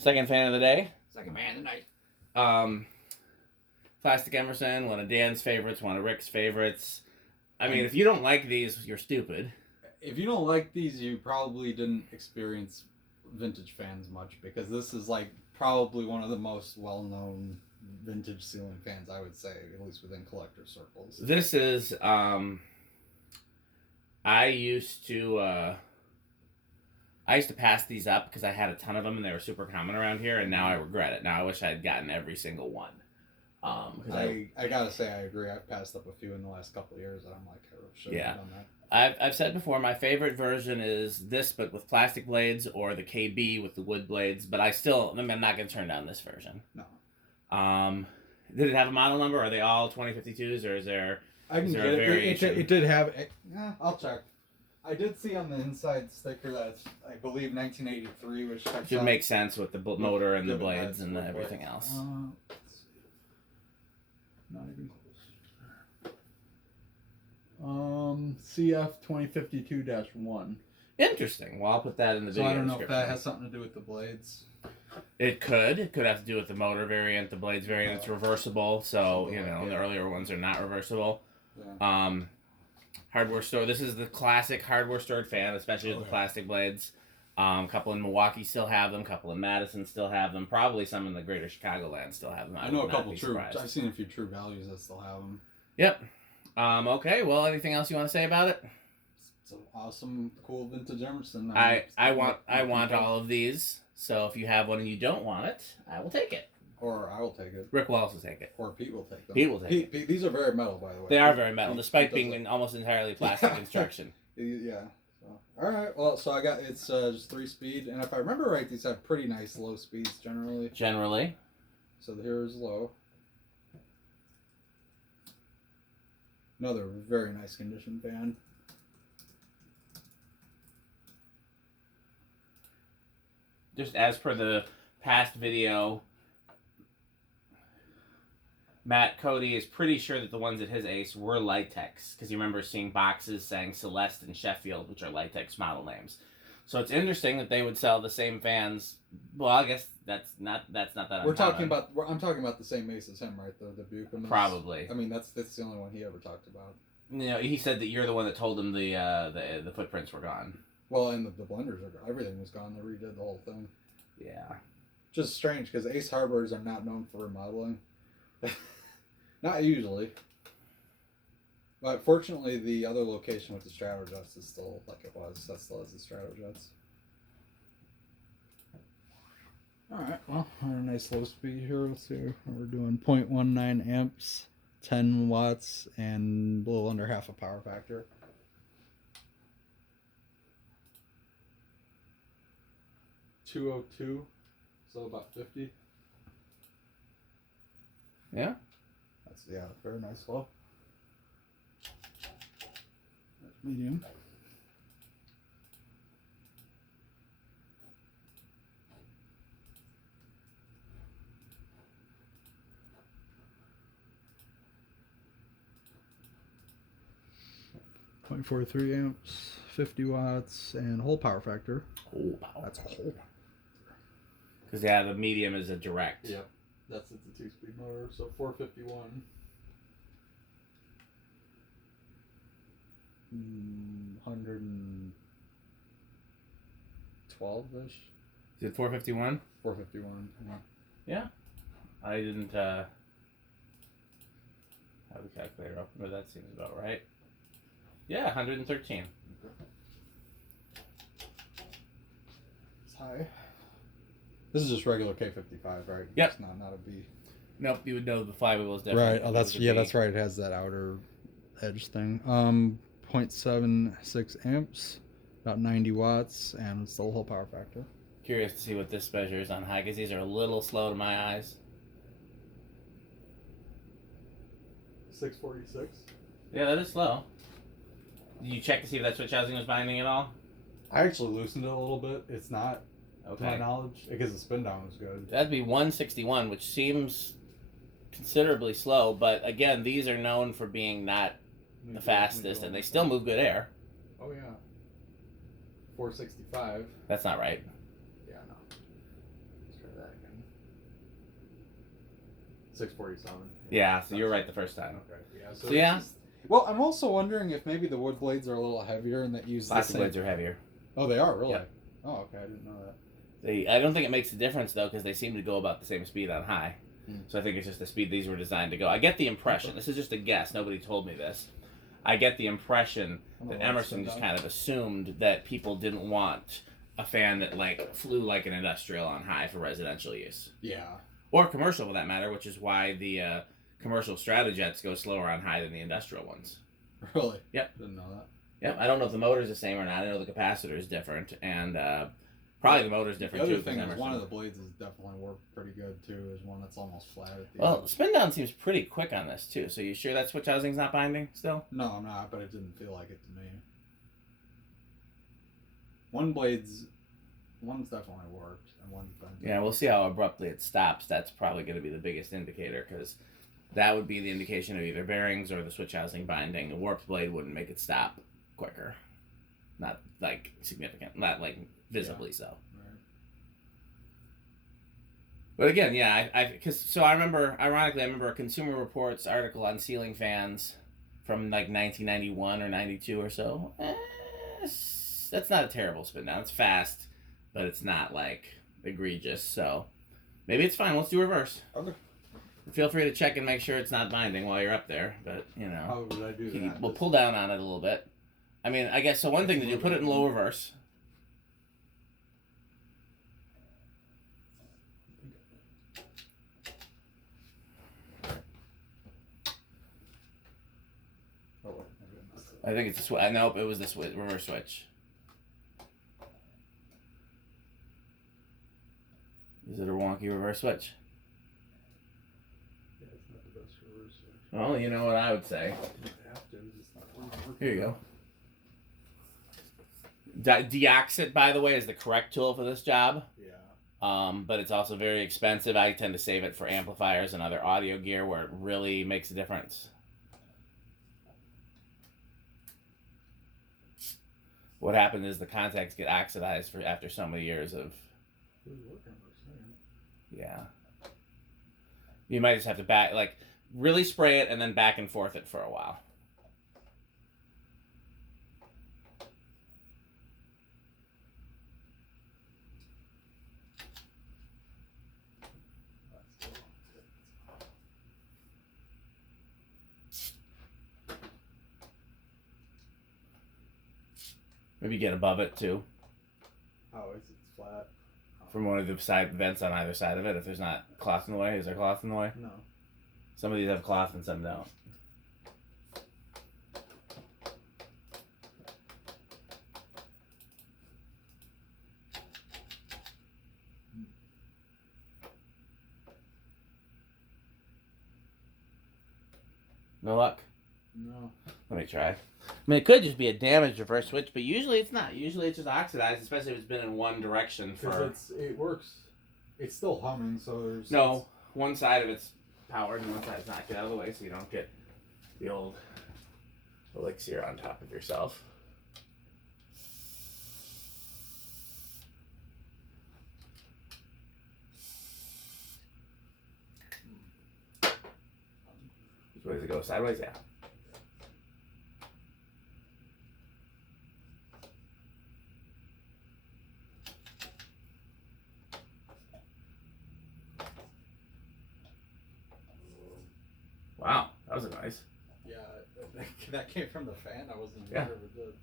Second fan of the day. Second fan of the night. Plastic Emerson, one of Dan's favorites, one of Rick's favorites. I mean, if you don't like these, you're stupid. If you don't like these, you probably didn't experience vintage fans much, because this is like probably one of the most well-known vintage ceiling fans, I would say, at least within collector circles. This is I used to pass these up because I had a ton of them and they were super common around here, and now I regret it. Now I wish I had gotten every single one. I gotta say, I agree. I've passed up a few in the last couple of years, and I'm like, I should have done that. I've said before, my favorite version is this, but with plastic blades, or the KB with the wood blades. But I'm not going to turn down this version. No. Did it have a model number? Are they all 2052s, or is there a variation? It did have. I'll check. I did see on the inside sticker that it's, I believe, 1983, which should make sense with the motor and the blades and everything else. Let's see. Not even close. CF-2052-1. Interesting. Well, I'll put that in the video. So I don't know if that has something to do with the blades. It could. It could have to do with the motor variant, the blades variant. It's reversible, so the earlier ones are not reversible. Yeah. Hardware store. This is the classic hardware stored fan, especially with the plastic blades. A couple in Milwaukee still have them. A couple in Madison still have them. Probably some in the greater Chicagoland still have them. I know a couple I've seen a few True Values that still have them. Yep. Okay. Well, anything else you want to say about it? It's an awesome, cool vintage Emerson. I want all of these. So if you have one and you don't want it, I will take it. Or I will take it. Rick will also take it. Or Pete will take them. Pete will take it. These are very metal, by the way. They are very metal, despite being almost entirely plastic construction. Yeah. So, all right. Well, so it's just 3-speed, and if I remember right, these have pretty nice low speeds generally. Generally. So here's low. Another very nice condition fan. Just as per the past video, Matt Cody is pretty sure that the ones at his Ace were Litex, because you remember seeing boxes saying Celeste and Sheffield, which are Litex model names. So it's interesting that they would sell the same fans. Well, I guess that's not that uncommon. I'm talking about the same Ace as him, right? The Buick. Probably. I mean, that's the only one he ever talked about. He said that you're the one that told him the footprints were gone. Well, and the blenders are gone. Everything was gone. They redid the whole thing. Yeah. Just strange, because Ace hardwares are not known for remodeling. Not usually. But fortunately, the other location with the Stratojets is still like it was. That still has the Stratojets. Alright, well, we're a nice low speed here. Let's see. We're doing 0.19 amps, 10 watts, and a little under half a power factor. 202, so about 50. Yeah. That's very nice low. That's medium. .43 amps, 50 watts, and whole power factor. Whole power. That's a whole. Because the medium is a direct. Yep. It's a 2-speed motor, so 451. 112-ish. Is it 451? 451. Yeah. I didn't have the calculator up, but that seems about right. Yeah, 113. It's high. This is just regular K55, right? Yep. It's not a B. Nope, you would know the flywheel is definitely. Right. Oh, that's right. It has that outer edge thing. 0.76 amps, about 90 watts, and it's the whole power factor. Curious to see what this measures on high, because these are a little slow to my eyes. 646. Yeah, that is slow. Did you check to see if that switch housing was binding at all? I actually loosened it a little bit. It's not, to my Okay. knowledge, because the spin down was good. That'd be 161, which seems considerably slow, but again, these are known for being not the fastest, and they still move good air. Oh, yeah. 465. That's not right. Yeah, no. Let's try 647. Yeah, so you were right the first time. Okay, yeah. So yeah. Well, I'm also wondering if maybe the wood blades are a little heavier and that use the Plastic same... blades are heavier. Oh, they are, really? Yep. Oh, okay, I didn't know that. I don't think it makes a difference, though, because they seem to go about the same speed on high. So I think it's just the speed these were designed to go. I get the impression, this is just a guess, nobody told me this, I get the impression that Emerson just kind of assumed that people didn't want a fan that like flew like an industrial on high for residential use. Yeah. Or commercial for that matter, which is why the commercial Stratojets go slower on high than the industrial ones. Really? Yep. Didn't know that. Yep, I don't know if the motor's the same or not. I know the capacitor is different, and probably the motor's different too. too. The other thing is one of the blades is definitely worked pretty good too. Is one that's almost flat at the Well, end. spin down seems pretty quick on this too. So you sure that switch housing's not binding still? No, I'm not, but it didn't feel like it to me. One's definitely worked, and one's been. Yeah, we'll see how abruptly it stops. That's probably going to be the biggest indicator, because that would be the indication of either bearings or the switch housing binding. A warped blade wouldn't make it stop quicker. Not like significant, not like visibly so. Right. But again, yeah, I remember, ironically, I remember a Consumer Reports article on ceiling fans from like 1991 or 92 or so. That's not a terrible spin down. It's fast, but it's not like egregious. So maybe it's fine. Let's do reverse. Okay. Feel free to check and make sure it's not binding while you're up there. But How would I do that? We'll pull down on it a little bit. I mean, I guess so. One thing to do, put it in low reverse. I think it's a switch. Nope, it was the reverse switch. Is it a wonky reverse switch? Yeah, it's not the best reverse switch. Well, you know what I would say. Here you go. Deoxit, by the way, is the correct tool for this job. Yeah. But it's also very expensive. I tend to save it for amplifiers and other audio gear where it really makes a difference. What happens is the contacts get oxidized after so many years of. Yeah. You might just have to really spray it and then back and forth it for a while. Maybe get above it too. Oh, it's flat. From one of the side vents on either side of it. If there's not cloth in the way, is there cloth in the way? No. Some of these have cloth and some don't. No luck? No. Let me try. I mean, it could just be a damaged reverse switch, but usually it's not. Usually it's just oxidized, especially if it's been in one direction for. Because it works. It's still humming, so there's. No, one side of it's powered and one side's not. Get out of the way so you don't get the old elixir on top of yourself. Which way does it go? Sideways? Yeah. Wow, that was a nice. Yeah, that came from the fan. I wasn't Yeah. sure if it did.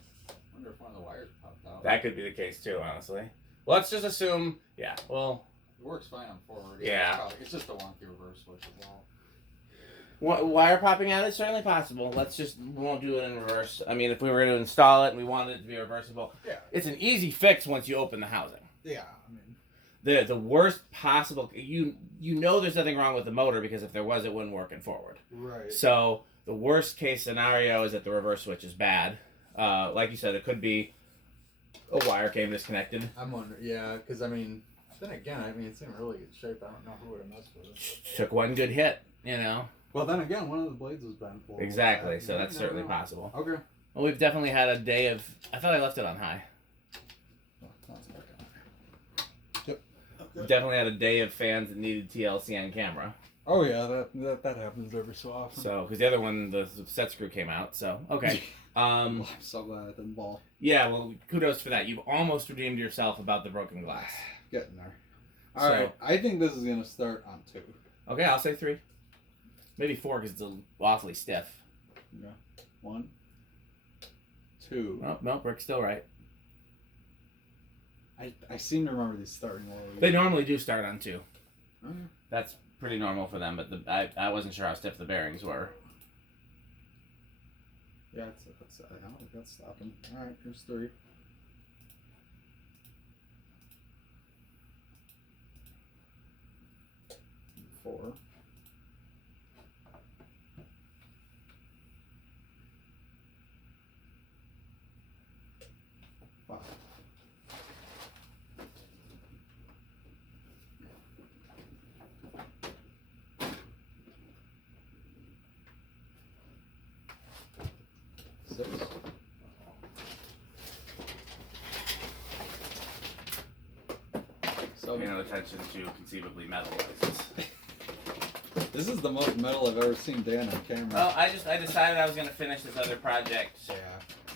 I wonder if one of the wires popped out. That could be the case too, honestly. Let's just assume, yeah, well. It works fine on forward. Yeah. It's just a wonky reverse switch as well. Wire popping out is certainly possible. We won't do it in reverse. I mean, if we were going to install it and we wanted it to be reversible, Yeah. it's an easy fix once you open the housing. Yeah, I mean. The worst possible, you know there's nothing wrong with the motor, because if there was, it wouldn't work in forward. Right. So the worst case scenario is that the reverse switch is bad. Like you said, it could be a wire came disconnected. I'm wondering, yeah, because I mean, then again, I mean, it's in really good shape. I don't know who would have messed with it. Took one good hit, you know. Well, then again, one of the blades was bent. Exactly, so that's certainly possible. Okay. Well, we've definitely had a day of. I thought I left it on high. Oh, that's good. we've definitely had a day of fans that needed TLC on camera. Oh yeah, that happens every so often. So, because the other one, the set screw came out. So, okay. I'm so glad it didn't ball. Yeah, well, kudos for that. You've almost redeemed yourself about the broken glass. Getting there. All right, I think this is gonna start on 2. Okay, I'll say 3. Maybe 4 because it's awfully stiff. Yeah. 1, 2. Oh, no, Rick's still right. I seem to remember these starting low. They normally do start on 2. Okay. That's pretty normal for them, but I wasn't sure how stiff the bearings were. Yeah, I don't think that's stopping. All right, here's 3. 4. 5. 6. So, paying no attention to conceivably metal noises. This is the most metal I've ever seen Dan on camera. Well, I decided I was going to finish this other project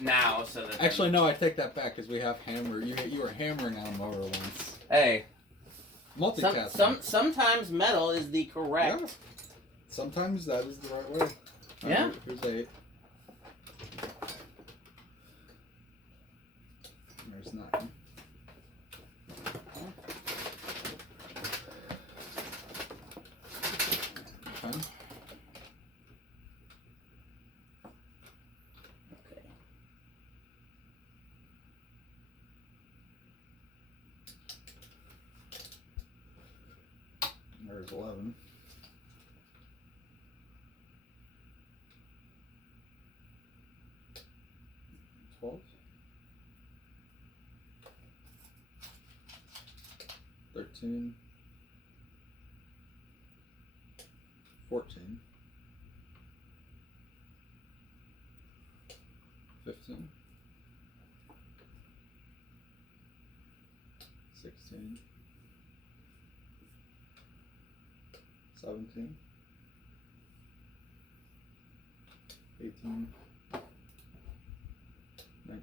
now, so that... Actually, no, I take that back, because we have hammer. You were hammering on a motor once. Hey. Multitasking. Sometimes metal is the correct... Yeah. Sometimes that is the right way. Yeah. Right, here's 8. There's 9. Okay. There's 11. 12. 13. 14. 15. 16. 17. 18. 19.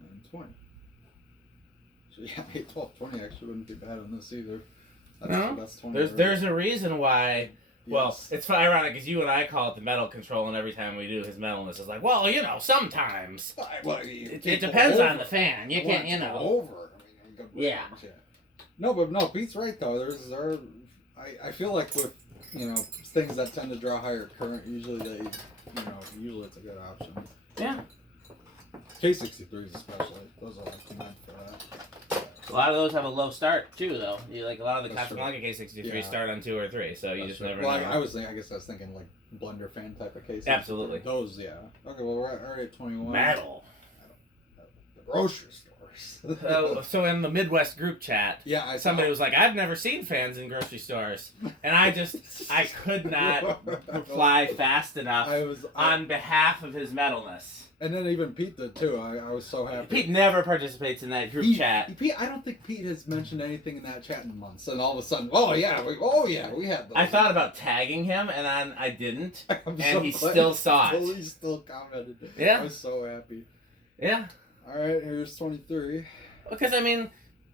And 20. So yeah, 8, 12, 20 actually wouldn't be bad on this either. That's 20. There's a reason why. Well, it's ironic because you and I call it the metal control, and every time we do, his metalness is like, well, sometimes. Well, it depends on the fan. You can't, over. I mean, yeah. No, Pete's right though. I feel like with things that tend to draw higher current, usually it's a good option. Yeah. K63s especially, those are like meant for that. A lot of those have a low start too, though. A lot of the Casablanca K63 start on 2 or 3, so you just never know. I guess I was thinking like blender fan type of K63. Absolutely. Those, yeah. Okay, well we're already at 21. Metal. The grocery stores. So in the Midwest group chat, somebody was like, "I've never seen fans in grocery stores," and I could not reply fast enough on behalf of his metalness. And then even Pete did too. I was so happy. Pete never participates in that group chat. I don't think Pete has mentioned anything in that chat in months. And all of a sudden, we had those. I thought about tagging him, and I didn't. He still saw it. He still commented. Yeah. I was so happy. Yeah. All right, here's 23. Because,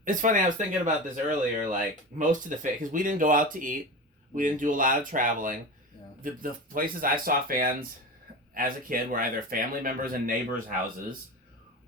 it's funny, I was thinking about this earlier, like, most of the because we didn't go out to eat. We didn't do a lot of traveling. Yeah. The places I saw fans as a kid were either family members and neighbors' houses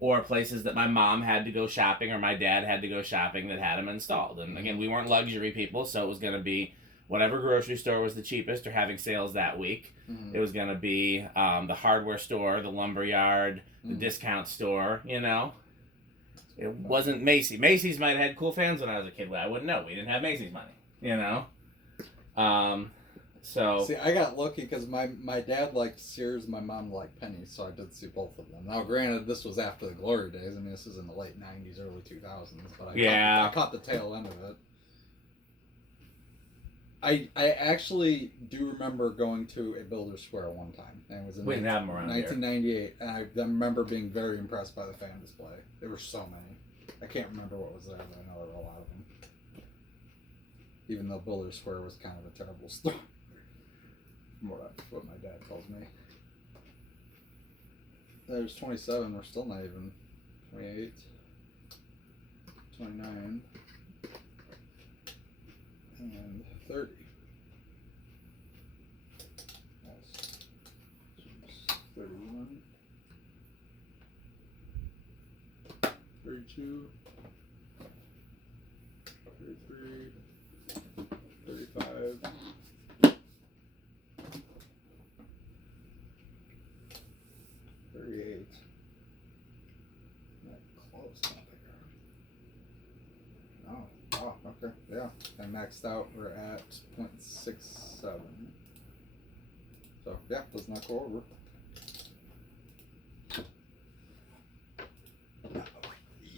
or places that my mom had to go shopping or my dad had to go shopping that had them installed. And again, we weren't luxury people, so it was going to be whatever grocery store was the cheapest or having sales that week. Mm-hmm. It was going to be the hardware store, the lumber yard, the discount store, It wasn't Macy's. Macy's might have had cool fans when I was a kid, but I wouldn't know. We didn't have Macy's money, So see, I got lucky because my dad liked Sears, my mom liked Penny's, so I did see both of them. Now, granted, this was after the glory days. This is in the late '90s, early 2000s, but I caught the tail end of it. I actually do remember going to a Builder's Square one time, and it was in 1998, and I remember being very impressed by the fan display. There were so many. I can't remember what was there, but I know there were a lot of them. Even though Builder's Square was kind of a terrible store. From what my dad tells me. There's 27, we're still not even 28, 29, and 30. That's 31, 32, 33, 35. 38. That close, not there. Oh, wow, okay, yeah. And maxed out, we're at 0.67. So, yeah, does not go over.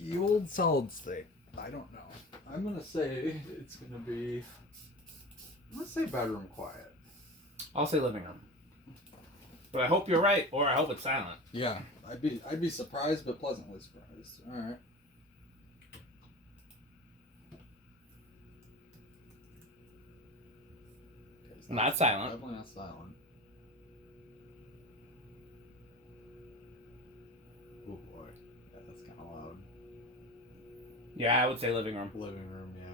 The old solid state. I don't know. I'm gonna say it's gonna be. Let's say bedroom quiet. I'll say living room. But I hope you're right, or I hope it's silent. Yeah, I'd be surprised, but pleasantly surprised. All right. Okay, it's Not silent. Definitely not silent. Oh boy, yeah, that's kind of loud. Yeah, I would say living room. Living room, yeah.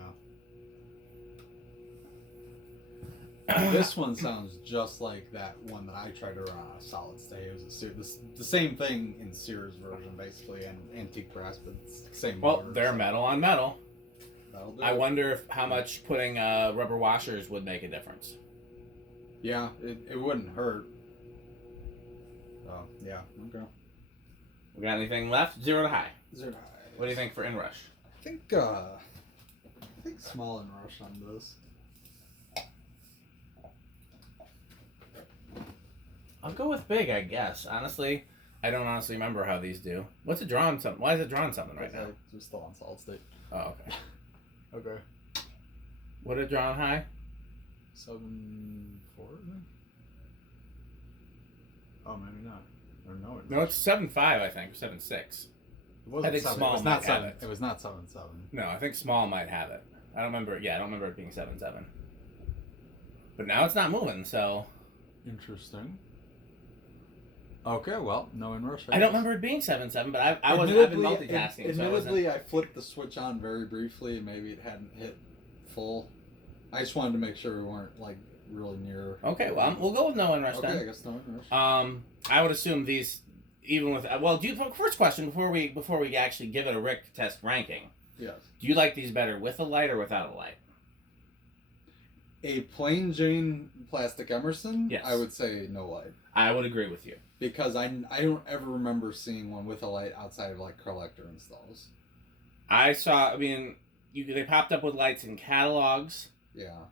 This one sounds just like that one that I tried to run on a solid state. It was the same thing in Sears version, basically, and antique brass, but it's the same. Well, motor, they're so metal on metal. that'll do I it. wonder if how much putting rubber washers would make a difference. Yeah, it wouldn't hurt. So, yeah, okay. We got anything left? 0 to high. 0 to high. What do you think for inrush? I think small and rush on this. I'll go with big, I guess. Honestly, I don't honestly remember how these do. What's it drawing something? Why is it drawing something right now? We're still on solid state. Oh, okay. Okay. What it drawing high? 7.4, then? Oh, maybe not. Or no, No, it's 7.5, I think, or 7.6. It wasn't I think 7. small It was might not have 7. it. It was not 7.7. No, I think small might have it. I don't remember. Yeah, I don't remember it being 7.7. But now it's not moving, so Interesting. Okay, well, no inrush. I don't remember it being 7.7. But I've been multitasking. Admittedly, I flipped the switch on very briefly, and maybe it hadn't hit full. I just wanted to make sure we weren't like really near. Okay, well, we'll go with no inrush Okay, then. I guess no inrush. I would assume these, even with well, first question before we actually give it a Rick test ranking. Yes. Do you like these better with a light or without a light? A plain Jane plastic Emerson. Yes. I would say no light. I would agree with you. Because I don't ever remember seeing one with a light outside of like collector installs. I saw. I mean, they popped up with lights in catalogs. Yeah.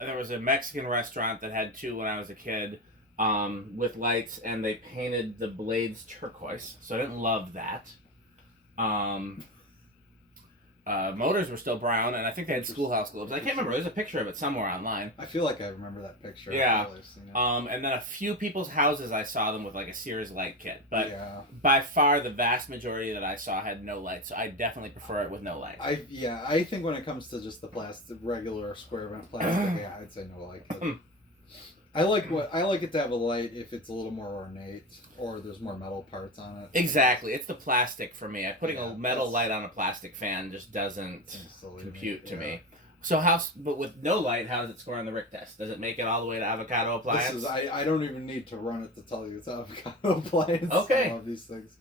There was a Mexican restaurant that had 2 when I was a kid, with lights, and they painted the blades turquoise. So I didn't love that. Motors were still brown, and I think they had schoolhouse globes. I can't remember. There's a picture of it somewhere online. I feel like I remember that picture. Yeah. I've seen it. And then a few people's houses I saw them with like a Sears light kit. But yeah. by far the vast majority that I saw had no light, so I definitely prefer it with no light. I think when it comes to just the plastic, regular square vent plastic, yeah, I'd say no light. I like it to have a light if it's a little more ornate or there's more metal parts on it. Exactly, it's the plastic for me. Putting a metal light on a plastic fan just doesn't compute to me. So but with no light, how does it score on the Rick test? Does it make it all the way to avocado appliance? I don't even need to run it to tell you it's avocado appliance. Okay. All of these things,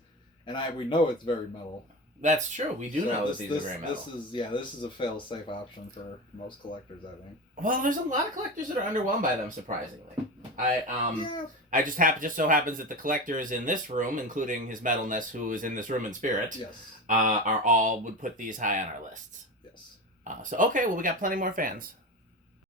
and we know it's very metal. That's true. We do know that these are very metal. This is a fail-safe option for most collectors, I think. Well, there's a lot of collectors that are underwhelmed by them, surprisingly. I just so happens that the collectors in this room, including his metalness, who is in this room in spirit, yes, would put these high on our lists. Yes. So okay, well we got plenty more fans.